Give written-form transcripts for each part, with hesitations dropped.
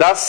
10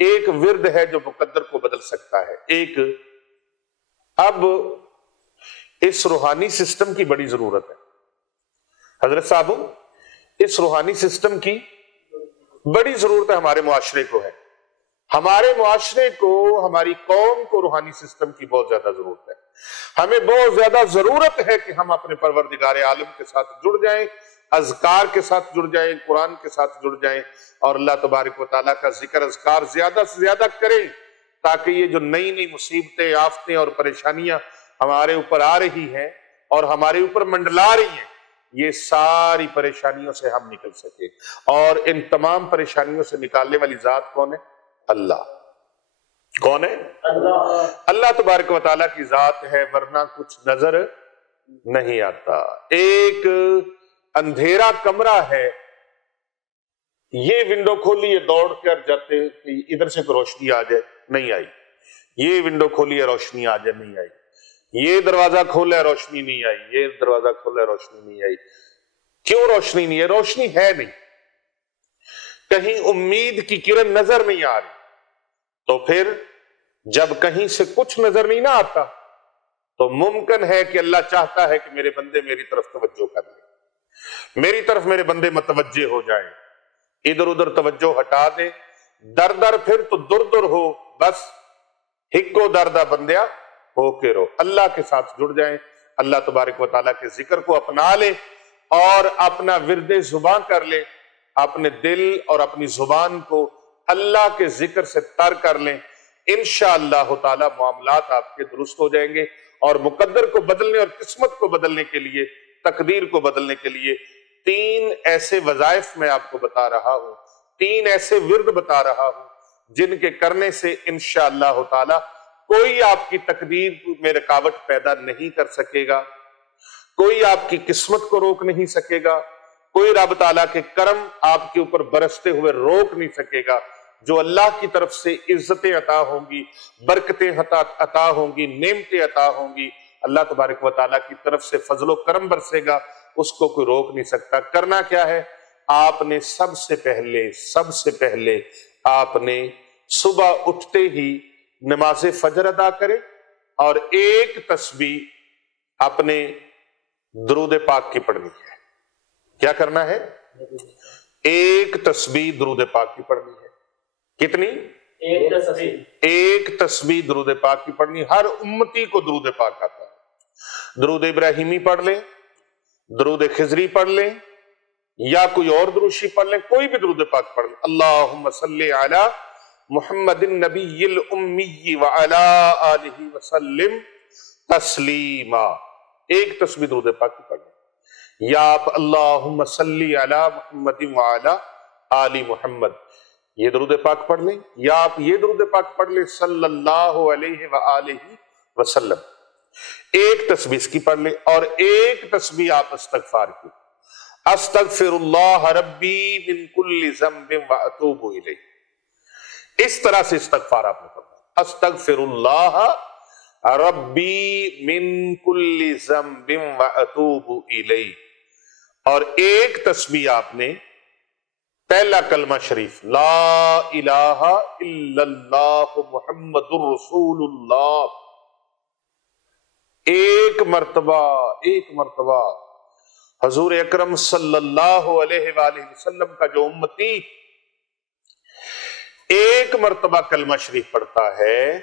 ایک ورد ہے جو مقدر کو بدل سکتا ہے. ایک اب اس روحانی سسٹم کی بڑی ضرورت ہے حضرت صاحب، اس روحانی سسٹم کی بڑی ضرورت ہے. ہمارے معاشرے کو ہے، ہمارے معاشرے کو، ہماری قوم کو روحانی سسٹم کی بہت زیادہ ضرورت ہے. ہمیں بہت زیادہ ضرورت ہے کہ ہم اپنے پروردگار عالم کے ساتھ جڑ جائیں، اذکار کے ساتھ جڑ جائیں، قرآن کے ساتھ جڑ جائیں، اور اللہ تبارک و تعالیٰ کا ذکر اذکار زیادہ سے زیادہ کریں، تاکہ یہ جو نئی نئی مصیبتیں، آفتیں اور پریشانیاں ہمارے اوپر آ رہی ہیں اور ہمارے اوپر منڈلا رہی ہیں، یہ ساری پریشانیوں سے ہم نکل سکیں. اور ان تمام پریشانیوں سے نکالنے والی ذات کون ہے؟ اللہ. کون ہے؟ اللہ تبارک و تعالیٰ کی ذات ہے، ورنہ کچھ نظر نہیں آتا. ایک اندھیرا کمرہ ہے، یہ ونڈو کھولی ہے، دوڑ کر جاتے ادھر سے روشنی آ جائے، نہیں آئی. یہ ونڈو کھولی ہے، روشنی آ جائے، نہیں آئی. یہ دروازہ کھولا ہے، روشنی نہیں آئی. یہ دروازہ کھولا ہے، روشنی نہیں آئی. کیوں روشنی نہیں ہے؟ روشنی ہے نہیں، کہیں امید کی کرن نظر نہیں آ رہی. تو پھر جب کہیں سے کچھ نظر نہیں نہ آتا تو ممکن ہے کہ اللہ چاہتا ہے کہ میرے بندے میری طرف توجہ کر لیں، میری طرف میرے بندے متوجہ ہو جائیں، ادھر ادھر توجہ ہٹا دیں. در در پھر تو در در ہو، بس ہکو دردہ بندیا ہو کے رو. اللہ کے ساتھ جڑ جائیں، اللہ تبارک و تعالیٰ کے ذکر کو اپنا لیں اور اپنا ورد زبان کر لیں. اپنے دل اور اپنی زبان کو اللہ کے ذکر سے تر کر لیں. انشاءاللہ تعالی معاملات آپ کے درست ہو جائیں گے. اور مقدر کو بدلنے اور قسمت کو بدلنے کے لیے، تقدیر کو بدلنے کے لیے 3 ایسے وظائف میں آپ کو بتا رہا ہوں، 3 ایسے ورد بتا رہا ہوں جن کے کرنے سے انشاءاللہ تعالی کوئی آپ کی تقدیر میں رکاوٹ پیدا نہیں کر سکے گا، کوئی آپ کی قسمت کو روک نہیں سکے گا، کوئی رب تعالیٰ کے کرم آپ کے اوپر برستے ہوئے روک نہیں سکے گا. جو اللہ کی طرف سے عزتیں عطا ہوں گی، برکتیں عطا ہوں گی، نعمتیں عطا ہوں گی، اللہ تبارک و تعالیٰ کی طرف سے فضل و کرم برسے گا، اس کو کوئی روک نہیں سکتا. کرنا کیا ہے؟ آپ نے سب سے پہلے آپ نے صبح اٹھتے ہی نماز فجر ادا کرے اور ایک تسبیح اپنے درود پاک کی پڑھنی ہے. کیا کرنا ہے؟ ایک تسبیح درود پاک کی پڑھنی ہے. کتنی؟ ایک تسبیح درود پاک کی پڑھنی. ہر امتی کو درود پاک آتا ہے. درود ابراہیمی پڑھ لیں، درود خضری پڑھ لیں، یا کوئی اور دروشی پڑھ لیں، کوئی بھی درود پاک پڑھ لیں. اللہم صلی علی محمد النبی الامی وعلی آلہ وسلم تسلیما. ایک تسبیح درود پاک کی پڑھ لیں. یا آپ اللہم صلی علی محمد وعلی آل محمد، یہ درود پاک پڑھ لیں. یا آپ یہ درود پاک پڑھ لیں صلی اللہ علیہ وآلہ وسلم. ایک تسبیح اس کی پڑھ لیں اور ایک تسبیح آپ استغفار کی. استغفر اللہ ربی من کل ذنب واتوب الیہ. اس طرح سے استغفار آپ نے پڑھنا. استغفر اللہ ربی من کل ذنب واتوب الیہ. اور ایک تسبیح آپ نے پہلا کلمہ شریف لا الہ الا اللہ محمد الرسول اللہ ایک مرتبہ حضور اکرم صلی اللہ علیہ وآلہ وسلم کا جو امتی ایک مرتبہ کلمہ شریف پڑھتا ہے،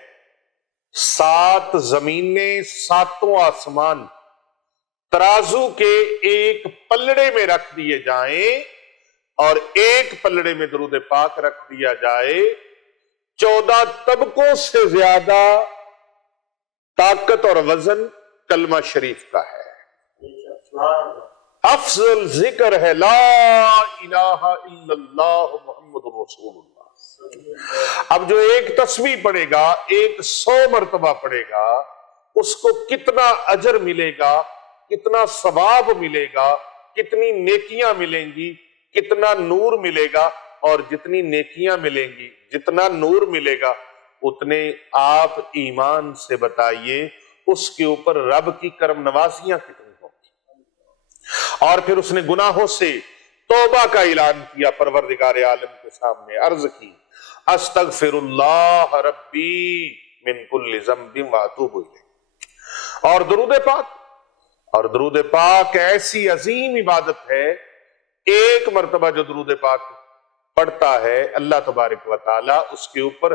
7 زمینیں 7 آسمان ترازو کے ایک پلڑے میں رکھ دیے جائیں اور ایک پلڑے میں درود پاک رکھ دیا جائے. 14 طبقوں سے زیادہ طاقت اور وزن کلمہ شریف کا ہے. افضل ذکر ہے لا الہ الا اللہ محمد رسول اللہ. اب جو ایک تسبیح پڑھے گا، ایک 100 مرتبہ پڑھے گا، اس کو کتنا اجر ملے گا، کتنا ثواب ملے گا، کتنی نیکیاں ملیں گی، کتنا نور ملے گا. اور جتنی نیکیاں ملیں گی، جتنا نور ملے گا، اتنے آپ ایمان سے بتائیے اس کے اوپر رب کی کرم نوازیاں کتنی ہوں گی. اور پھر اس نے گناہوں سے توبہ کا اعلان کیا، پروردگار عالم کے سامنے عرض کی استغفراللہ ربی من کل ذنب واتوب الیہ۔ اور درود پاک ایسی عظیم عبادت ہے، ایک مرتبہ جو درود پاک پڑھتا ہے اللہ تبارک و تعالی اس کے اوپر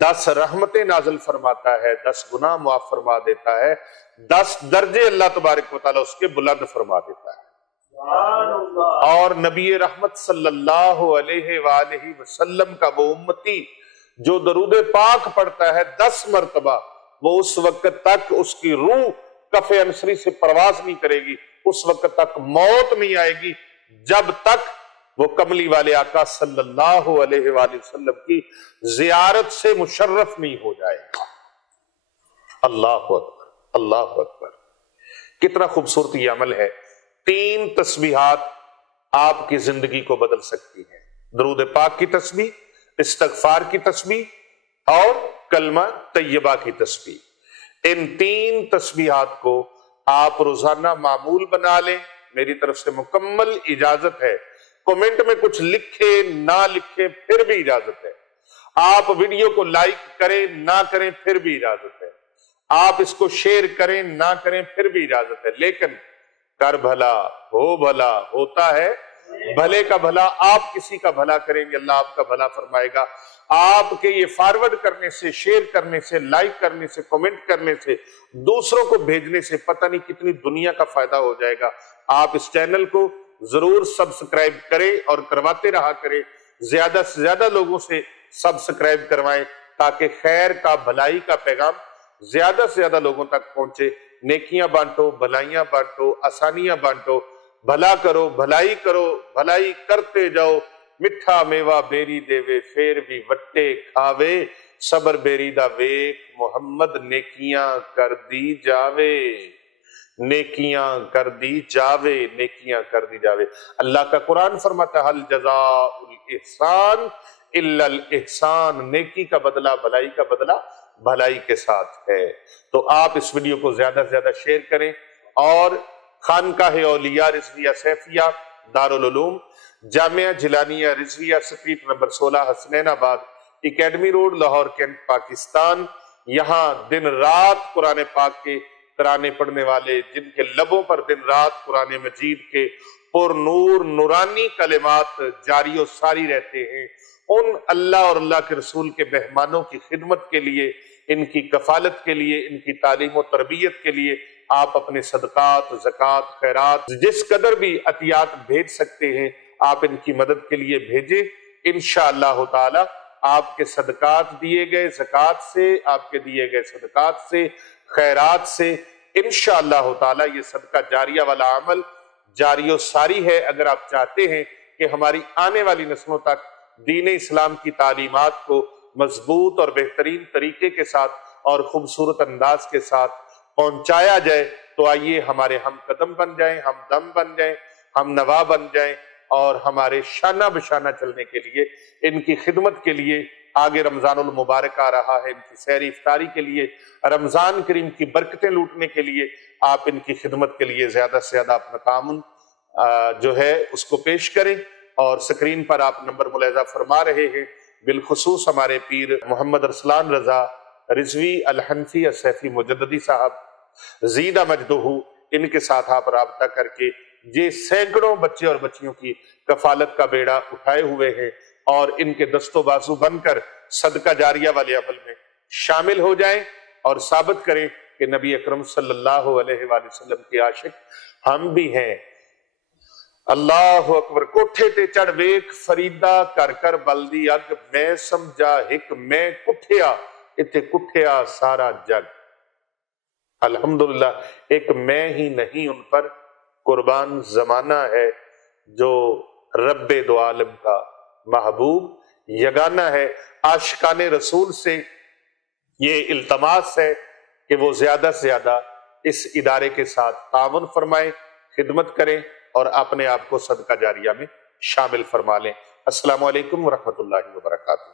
10 رحمتیں نازل فرماتا ہے، 10 گناہ معاف فرما دیتا ہے، 10 درجے اللہ تبارک و تعالی اس کے بلند فرما دیتا ہے۔ اور نبی رحمت صلی اللہ علیہ وآلہ وسلم کا وہ امتی جو درود پاک پڑھتا ہے 10 مرتبہ، وہ اس وقت تک اس کی روح کف انصری سے پرواز نہیں کرے گی، اس وقت تک موت نہیں آئے گی جب تک وہ کملی والے آقا صلی اللہ علیہ وآلہ وسلم کی زیارت سے مشرف نہیں ہو جائے گا۔ اللہ اکبر، اللہ اکبر، کتنا خوبصورت یہ عمل ہے۔ 3 تسبیحات آپ کی زندگی کو بدل سکتی ہیں، درود پاک کی تسبیح، استغفار کی تسبیح اور کلمہ طیبہ کی تسبیح۔ ان 3 تسبیحات کو آپ روزانہ معمول بنا لیں، میری طرف سے مکمل اجازت ہے، کومنٹ میں کچھ لکھے نہ لکھے پھر بھی اجازت ہے، آپ ویڈیو کو لائک کریں نہ کریں پھر بھی اجازت ہے، آپ اس کو شیئر کریں نہ کریں پھر بھی اجازت ہے، لیکن کر بھلا ہو بھلا ہوتا ہے، بھلے کا بھلا آپ کسی کا بھلا کریں گے اللہ آپ کا بھلا فرمائے گا۔ آپ کے یہ فارورڈ کرنے سے، شیئر کرنے سے، لائک کرنے سے، کومنٹ کرنے سے، دوسروں کو بھیجنے سے پتہ نہیں کتنی دنیا کا فائدہ ہو جائے گا۔ آپ اس چینل کو ضرور سبسکرائب کریں اور کرواتے رہا کریں، زیادہ سے زیادہ لوگوں سے سبسکرائب کروائیں تاکہ خیر کا، بھلائی کا پیغام زیادہ سے زیادہ لوگوں تک پہنچے۔ نیکیاں بانٹو، بھلائیاں بانٹو، آسانیاں بانٹو، بھلا کرو، بھلائی کرو، بھلائی کرتے جاؤ، مٹھا میوہ بیری دیوے پھر بھی وٹے کھاوے، صبر بیری دا ویک محمد نیکیاں کر دی جاوے، نیکیاں کر دی جاوے، نیکیاں کر دی جاوے۔ اللہ کا قرآن فرماتا ہے حل جزاء الاحسان الا الاحسان، نیکی کا بدلہ، بھلائی کا بدلہ بھلائی کے ساتھ ہے۔ تو آپ اس ویڈیو کو زیادہ سے زیادہ شیئر کریں اور Khanqah Auliya Rizvia Saifia Darul Uloom Jamia Jilania Rizvia street number 16 Hasnainabad academy road Lahore cantt Pakistan, یہاں دن رات قرآن پاک کے ترانے پڑھنے والے، جن کے لبوں پر دن رات قرآن مجید کے پر نور نورانی کلمات جاری و ساری رہتے ہیں، ان اللہ اور اللہ کے رسول کے مہمانوں کی خدمت کے لیے، ان کی کفالت کے لیے، ان کی تعلیم و تربیت کے لیے آپ اپنے صدقات، زکوٰۃ، خیرات، جس قدر بھی عطیات بھیج سکتے ہیں آپ ان کی مدد کے لیے بھیجیں۔ انشاءاللہ تعالی آپ کے صدقات دیے گئے زکوٰۃ سے، آپ کے دیے گئے صدقات سے، خیرات سے انشاءاللہ تعالی یہ صدقہ جاریہ والا عمل جاری و ساری ہے۔ اگر آپ چاہتے ہیں کہ ہماری آنے والی نسلوں تک دین اسلام کی تعلیمات کو مضبوط اور بہترین طریقے کے ساتھ اور خوبصورت انداز کے ساتھ پہنچایا جائے، تو آئیے ہمارے ہم قدم بن جائیں، ہم دم بن جائیں، ہم نوا بن جائیں، اور ہمارے شانہ بشانہ چلنے کے لیے، ان کی خدمت کے لیے، آگے رمضان المبارک آ رہا ہے، ان کی سحر افطاری کے لیے، رمضان کریم کی برکتیں لوٹنے کے لیے آپ ان کی خدمت کے لیے زیادہ سے زیادہ اپنا تعاون جو ہے اس کو پیش کریں۔ اور سکرین پر آپ نمبر ملاحظہ فرما رہے ہیں، بالخصوص ہمارے پیر محمد ارسلان رضا رضوی الحنفی السیفی مجددی صاحب زیدہ مجدہ، ان کے ساتھ آپ رابطہ کر کے یہ سینکڑوں بچے اور بچیوں کی کفالت کا بیڑا اٹھائے ہوئے ہیں، اور ان کے دست و بازو بن کر صدقہ جاریہ والے عمل میں شامل ہو جائیں اور ثابت کریں کہ نبی اکرم صلی اللہ علیہ وآلہ وسلم کے عاشق ہم بھی ہیں۔ اللہ اکبر۔ کوٹھے تے چڑھ ویک فریدہ کر کر بلدی اگ، میں سمجھا ہک میں کٹھیا اتھے کٹھیا سارا جگ۔ الحمدللہ ایک میں ہی نہیں ان پر قربان زمانہ ہے، جو رب دو عالم کا محبوب یگانہ ہے۔ عاشقان رسول سے یہ التماس ہے کہ وہ زیادہ سے زیادہ اس ادارے کے ساتھ تعاون فرمائیں، خدمت کریں اور اپنے آپ کو صدقہ جاریہ میں شامل فرما لیں۔ السلام علیکم ورحمۃ اللہ وبرکاتہ۔